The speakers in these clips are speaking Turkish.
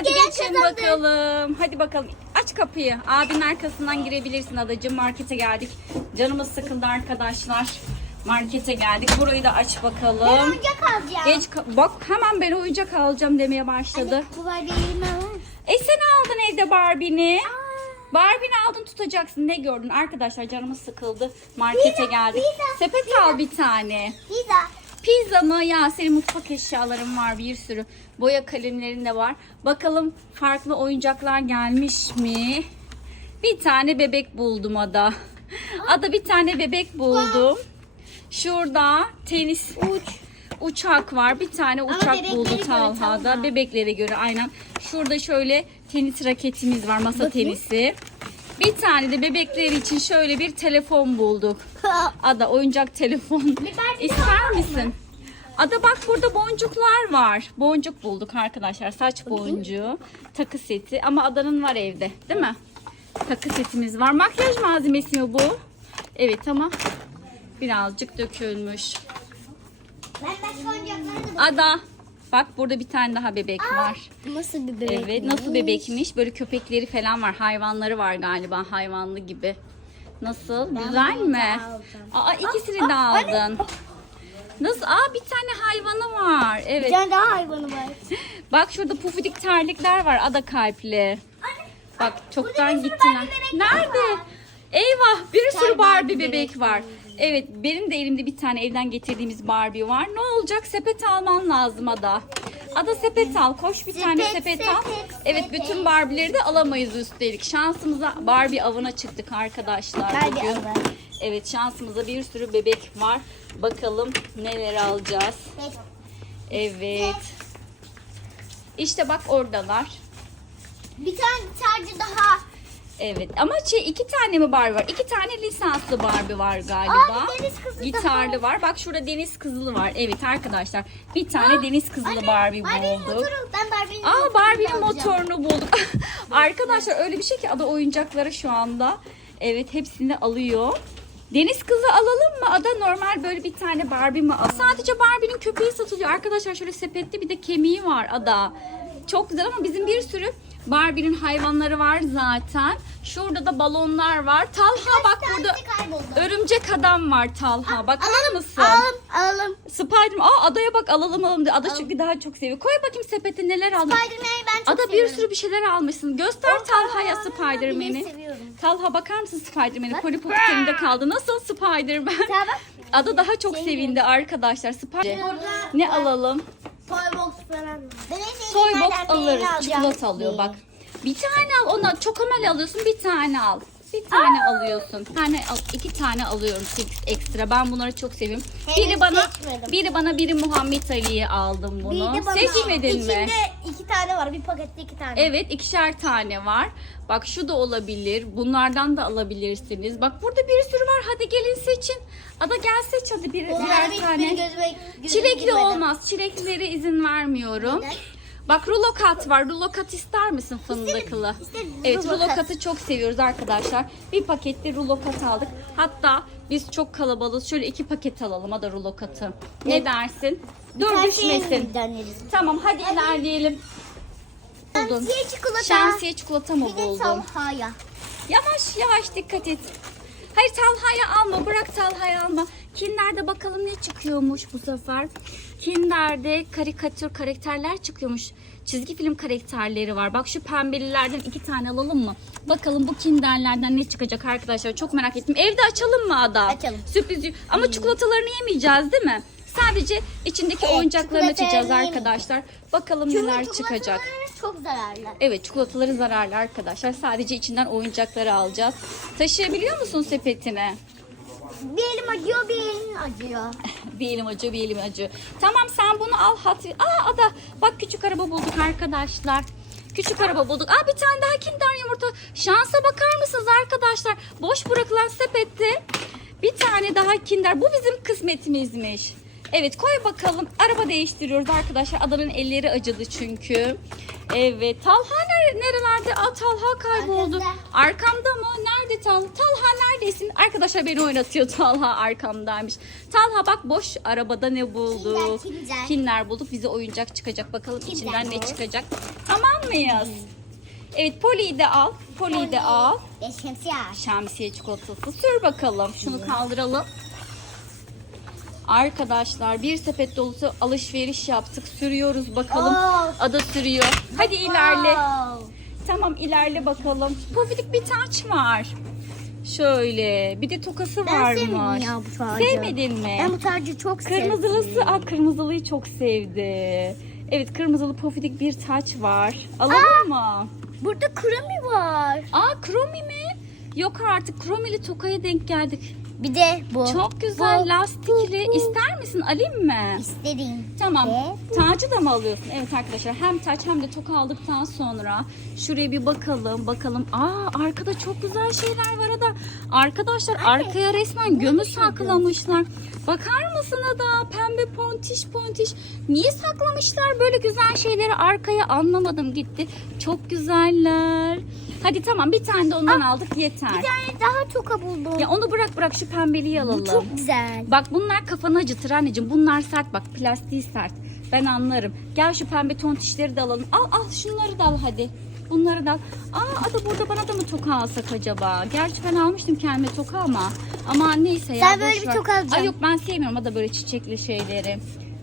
Hadi geçin bakalım. Hadi bakalım. Aç kapıyı. Abinin arkasından girebilirsin adacığım. Markete geldik. Canımız sıkıldı arkadaşlar. Markete geldik. Burayı da aç Ben bakalım. oyuncak alacağım. Geç ka- bak hemen ben oyuncak alacağım demeye başladı. Bu var değil mi? E sen aldın evde Barbie'ni. Barbie'ni aldın tutacaksın. Ne gördün? Arkadaşlar canımız sıkıldı. Markete Pizza, geldik. pizza, Sepet al bir tane. Pizza. Pizza mı? Ya senin mutfak eşyaların var bir sürü. Boya kalemlerin de var. Bakalım farklı oyuncaklar gelmiş mi? Bir tane bebek buldum Ada. Ada bir tane bebek buldum. Şurada tenis Uç. uçak var. Bir tane uçak buldu Talha'da. Talha. Bebeklere göre aynen. Şurada şöyle tenis raketimiz var. Masa Bakayım. tenisi. Bir tane de bebekler için şöyle bir telefon bulduk. Ada oyuncak telefon. İster misin? Ada bak burada boncuklar var. Boncuk bulduk arkadaşlar. Saç boncuğu. Takı seti. Ama Adanın var evde. Değil mi? Takı setimiz var. Makyaj malzemesi mi bu? Evet ama birazcık dökülmüş. Ben başka oyuncaklara da bak. Ada bak burada bir tane daha bebek var. Nasıl bir bebek? Evet nasıl bebekmiş? Böyle köpekleri falan var. Hayvanları var galiba. Hayvanlı gibi. Nasıl? Ben Güzel mi? Aa ikisini de aldın. Nasıl? Aa bir tane hayvanı var. Bir Evet. tane daha hayvanı var. Bak şurada pufidik terlikler var. Ada kalpli. Bak çoktan bir gittiler. Nerede? Eyvah bir sürü Barbie bebek var. Evet benim de elimde bir tane evden getirdiğimiz Barbie var. Ne olacak? Sepet alman lazım Ada. Ada sepet al. Koş bir tane Sepet, sepet al. sepet, Evet sepet. bütün Barbie'leri de alamayız üstelik. Şansımıza Barbie avına çıktık arkadaşlar Barbie bugün. avı. Evet şansımıza bir sürü bebek var. Bakalım neler alacağız. Evet. İşte bak oradalar. Bir tane sadece daha. Evet ama şey iki tane mi Barbie var? İki tane lisanslı Barbie var galiba. Aa, bir deniz kızı Gitarlı var. Bak şurada deniz kızılı var. Evet arkadaşlar. Bir tane deniz kızılı Anne, Barbie Barbie'nin bulduk. motoru. Ben Barbie'nin Aa motorunu Barbie'nin alacağım. motorunu bulduk. arkadaşlar öyle bir şey ki ada oyuncakları şu anda. Evet hepsini alıyor. Deniz kızı alalım mı? Ada normal böyle bir tane Barbie mi al? Sadece Barbie'nin köpeği satılıyor. Arkadaşlar şöyle sepette bir de kemiği var Ada. Çok güzel ama bizim bir sürü Barbie'nin hayvanları var zaten. Şurada da balonlar var. Talha bak Bir burada örümcek adam var Talha. Bakar Alalım, mısın? alalım, alalım. Spiderman. Aa adaya bak alalım alalım diyor. Ada çünkü daha çok seviyor. Koy bakayım sepete neler aldın. Spiderman'i ben çok Ada bir seviyorum. sürü bir şeyler almışsın. Göster Talha'ya bile Spiderman'i. Talha bakar mısın Spiderman'i? Pocket elinde kaldı. Nasıl Spiderman? Ada daha çok sevindi arkadaşlar. Spider Ne alalım? Toy box falan. var. Ben en sevdiğim Toy box şeylerden birini alırız. alacağım. Çikolata alıyor bak. Bir tane al ona. Çokomel alıyorsun bir tane al. Bir tane alıyorsun. Tane al, iki tane alıyorum six ekstra. Ben bunları çok seviyorum. Henüz Biri bana, seçmedim. biri bana, biri Muhammed Ali'ye aldım bunu. Bir de bana. Seçmedin mi? İçinde iki tane var. Bir pakette iki tane. Evet ikişer tane var. Bak şu da olabilir. Bunlardan da alabilirsiniz. Bak burada bir sürü var. Hadi gelin seçin. Ada gel seç hadi bir, Bunlar birer tane. gözüme, gözüme Çilekli girmedi. olmaz. Çileklilere izin vermiyorum. Neden? Bak rulo kat var. Rulo kat ister misin fındıklı? isterim. Evet Rulo rulo kat. katı çok seviyoruz arkadaşlar. Bir pakette rulo kat aldık. Hatta biz çok kalabalığız. Şöyle iki paket alalım. Hadi rulo katı. Ne dersin? Dur düşmesin. Tamam hadi ilerleyelim. Buldun. Şemsiye çikolata. Şemsiye çikolata mı Bir de buldun? salhaya. Yavaş yavaş dikkat et. Hayır Talha'ya alma. Bırak Talha'ya alma. Kinder'de bakalım ne çıkıyormuş bu sefer. Kinder'de karikatür karakterler çıkıyormuş. Çizgi film karakterleri var. Bak şu pembelilerden iki tane alalım mı? Bakalım bu Kinder'lerden ne çıkacak arkadaşlar. Çok merak ettim. Evde açalım mı Ada? Açalım. Sürpriz. Ama çikolatalarını yemeyeceğiz değil mi? Sadece içindeki Evet, oyuncaklarını açacağız çikolatalarını arkadaşlar. Bakalım Çünkü neler çıkacak. çikolataları çok zararlı. Evet çikolataları zararlı arkadaşlar. Sadece içinden oyuncakları alacağız. Taşıyabiliyor musun sepetine? Bir elim acıyor, bir elim acıyor. Bir elim acıyor, bir elim acıyor. Tamam sen bunu al. Hat Aa ada bak küçük araba bulduk arkadaşlar. Küçük araba bulduk. Aa bir tane daha kinder yumurta. Şansa bakar mısınız arkadaşlar? Boş bırakılan sepette bir tane daha kinder. Bu bizim kısmetimizmiş. Evet koy bakalım. Araba değiştiriyoruz arkadaşlar. Adanın elleri acıdı çünkü. Evet. Talha nere- nerelerde? Aa Talha kayboldu. Arkamda. Arkamda mı? Nerede Talha? Talha neredesin? Arkadaşlar beni oynatıyor Talha arkamdaymış. Talha bak boş arabada ne bulduk? Kinder, kinder. Kinler bulduk. Bize oyuncak çıkacak. Bakalım Kinder içinden ne bu. çıkacak. Tamam mıyız? Evet Poli'yi de al. Poli'yi de al. Ve şemsiye. Şemsiye çikolatası sür bakalım. Şunu kaldıralım. Arkadaşlar bir sepet dolusu alışveriş yaptık. Sürüyoruz bakalım. Oo. Ada sürüyor. Hadi ilerle. Tamam ilerle bakalım. Pofidik bir taç var. Şöyle bir de tokası Ben varmış. ya bu tacı. Sevmedin mi? Ben bu tacı çok sevdim. Kırmızılısı, aa kırmızılıyı çok sevdi. Evet kırmızılı pofidik bir taç var. Alalım mı? Burada kremi var. Aa kromi mi? Yok artık kromili tokaya denk geldik. Bir de bu. Çok güzel Bu. lastikli. İster misin alayım mı? İstedim. Tamam. Ve Tacı da mı alıyorsun? Evet arkadaşlar hem taç hem de toka aldıktan sonra şuraya bir bakalım bakalım. Aa arkada çok güzel şeyler var ada. Arkadaşlar arkaya resmen gömü saklamışlar. Bakar mısın ada? Pembe pontiş pontiş. Niye saklamışlar böyle güzel şeyleri arkaya anlamadım gitti. Çok güzeller. Hadi tamam bir tane de ondan aldık yeter. Bir tane daha toka buldum. Ya onu bırak bırak şu pembeliği alalım. bu çok güzel. Bak bunlar kafanı acıtır anneciğim. Bunlar sert bak. Plastiği sert. Ben anlarım. Gel şu pembe tontişleri de alalım. Al al şunları da al hadi. Bunları da al. Aa ada burada bana da mı toka alsak acaba? Gerçi ben almıştım kendime toka ama. Ama neyse ya. Sen böyle bir ver. toka alacaksın. Ay yok ben sevmiyorum ada böyle çiçekli şeyleri.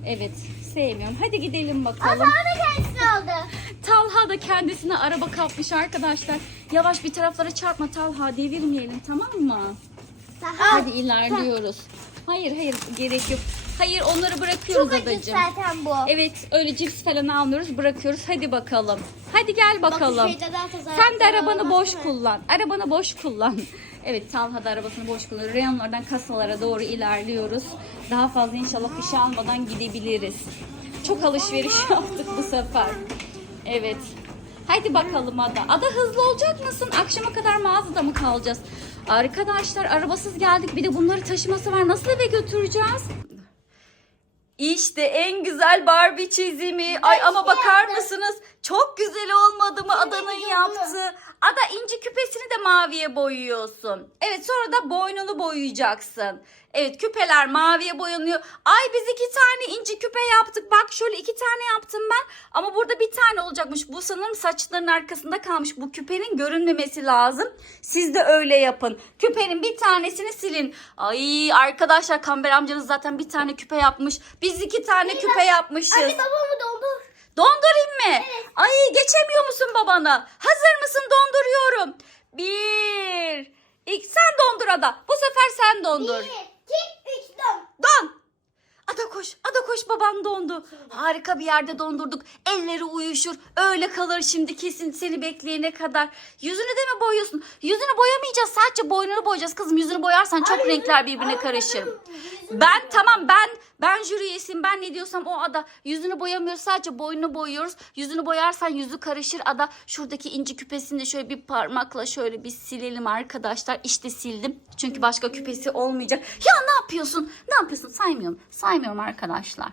Evet sevmiyorum. Hadi gidelim bakalım. Aa, da kendisini aldı. Talha da kendisine araba kapmış arkadaşlar. Yavaş bir taraflara çarpma Talha devirmeyelim tamam mı? Daha Hadi ilerliyoruz. Hayır hayır gerek yok. Hayır onları bırakıyoruz çok acı adacığım. zaten bu. Evet öyle cips falan almıyoruz bırakıyoruz. Hadi bakalım. Hadi gel bakalım. Şeyde daha Sen de arabanı Baksana. boş kullan. Arabanı boş kullan. Evet Talha da arabasını boş kullanıyor. Reyonlardan kasalara doğru ilerliyoruz. Daha fazla inşallah fişe almadan gidebiliriz. Çok alışveriş yaptık bu sefer. Evet. Hadi bakalım Ada. Ada hızlı olacak mısın? Akşama kadar mağazada mı kalacağız? Arkadaşlar arabasız geldik. Bir de bunları taşıması var. Nasıl eve götüreceğiz? İşte en güzel Barbie çizimi. Ay ama bakar mısınız? Çok güzel olmadı mı Adanın yaptığı? Ada inci küpesini de maviye boyuyorsun. Evet sonra da boynunu boyayacaksın. Evet küpeler maviye boyanıyor. Ay biz iki tane inci küpe yaptık. Bak şöyle iki tane yaptım ben. Ama burada bir tane olacakmış. Bu sanırım saçların arkasında kalmış. Bu küpenin görünmemesi lazım. Siz de öyle yapın. Küpenin bir tanesini silin. Ay arkadaşlar Kamber amcanız zaten bir tane küpe yapmış. Biz iki tane küpe yapmışız. Anne babamı doldur. Dondurayım mı? Ay geçemiyor musun babana? Hazır mısın? Donduruyorum. Bir. İki. Sen dondur Ada. Bu sefer sen dondur. Bir, iki, üç, dön. Don. Ada koş. Ada koş baban dondu. Harika bir yerde dondurduk. Elleri uyuşur. Öyle kalır şimdi kesin seni bekleyene kadar. Yüzünü de mi boyuyorsun? Yüzünü boyamayacağız. Sadece boynunu boyayacağız kızım. Yüzünü boyarsan çok renkler birbirine karışır. Ben tamam ben ben jüri üyesiyim. Ben ne diyorsam o ada. Yüzünü boyamıyoruz sadece boynunu boyuyoruz. Yüzünü boyarsan yüzü karışır ada. Şuradaki inci küpesini de şöyle bir parmakla şöyle bir silelim arkadaşlar. İşte sildim. Çünkü başka küpesi olmayacak. Ya ne yapıyorsun? Ne yapıyorsun? Saymıyorum. Saymıyorum arkadaşlar.